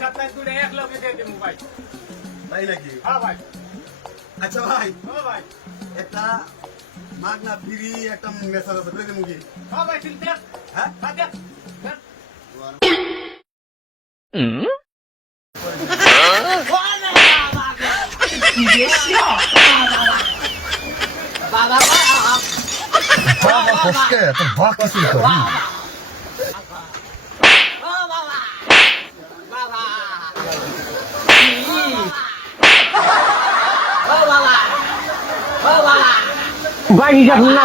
সাথে দুটো এক লগে দিয়ে দেবো ভাই। তাই নাকি? হ্যাঁ ভাই। আচ্ছা ভাই, ও ভাই। একটা মাগনা ফ্রি একটা মেসেজ আছে, বলে দেবো কি? হ্যাঁ ভাই, ঠিক আছে। হ্যাঁ? হ্যাঁ, দেখ। দেখ। ফসকে তোর ভাগ কিছুই করি। ভাই হিসাব না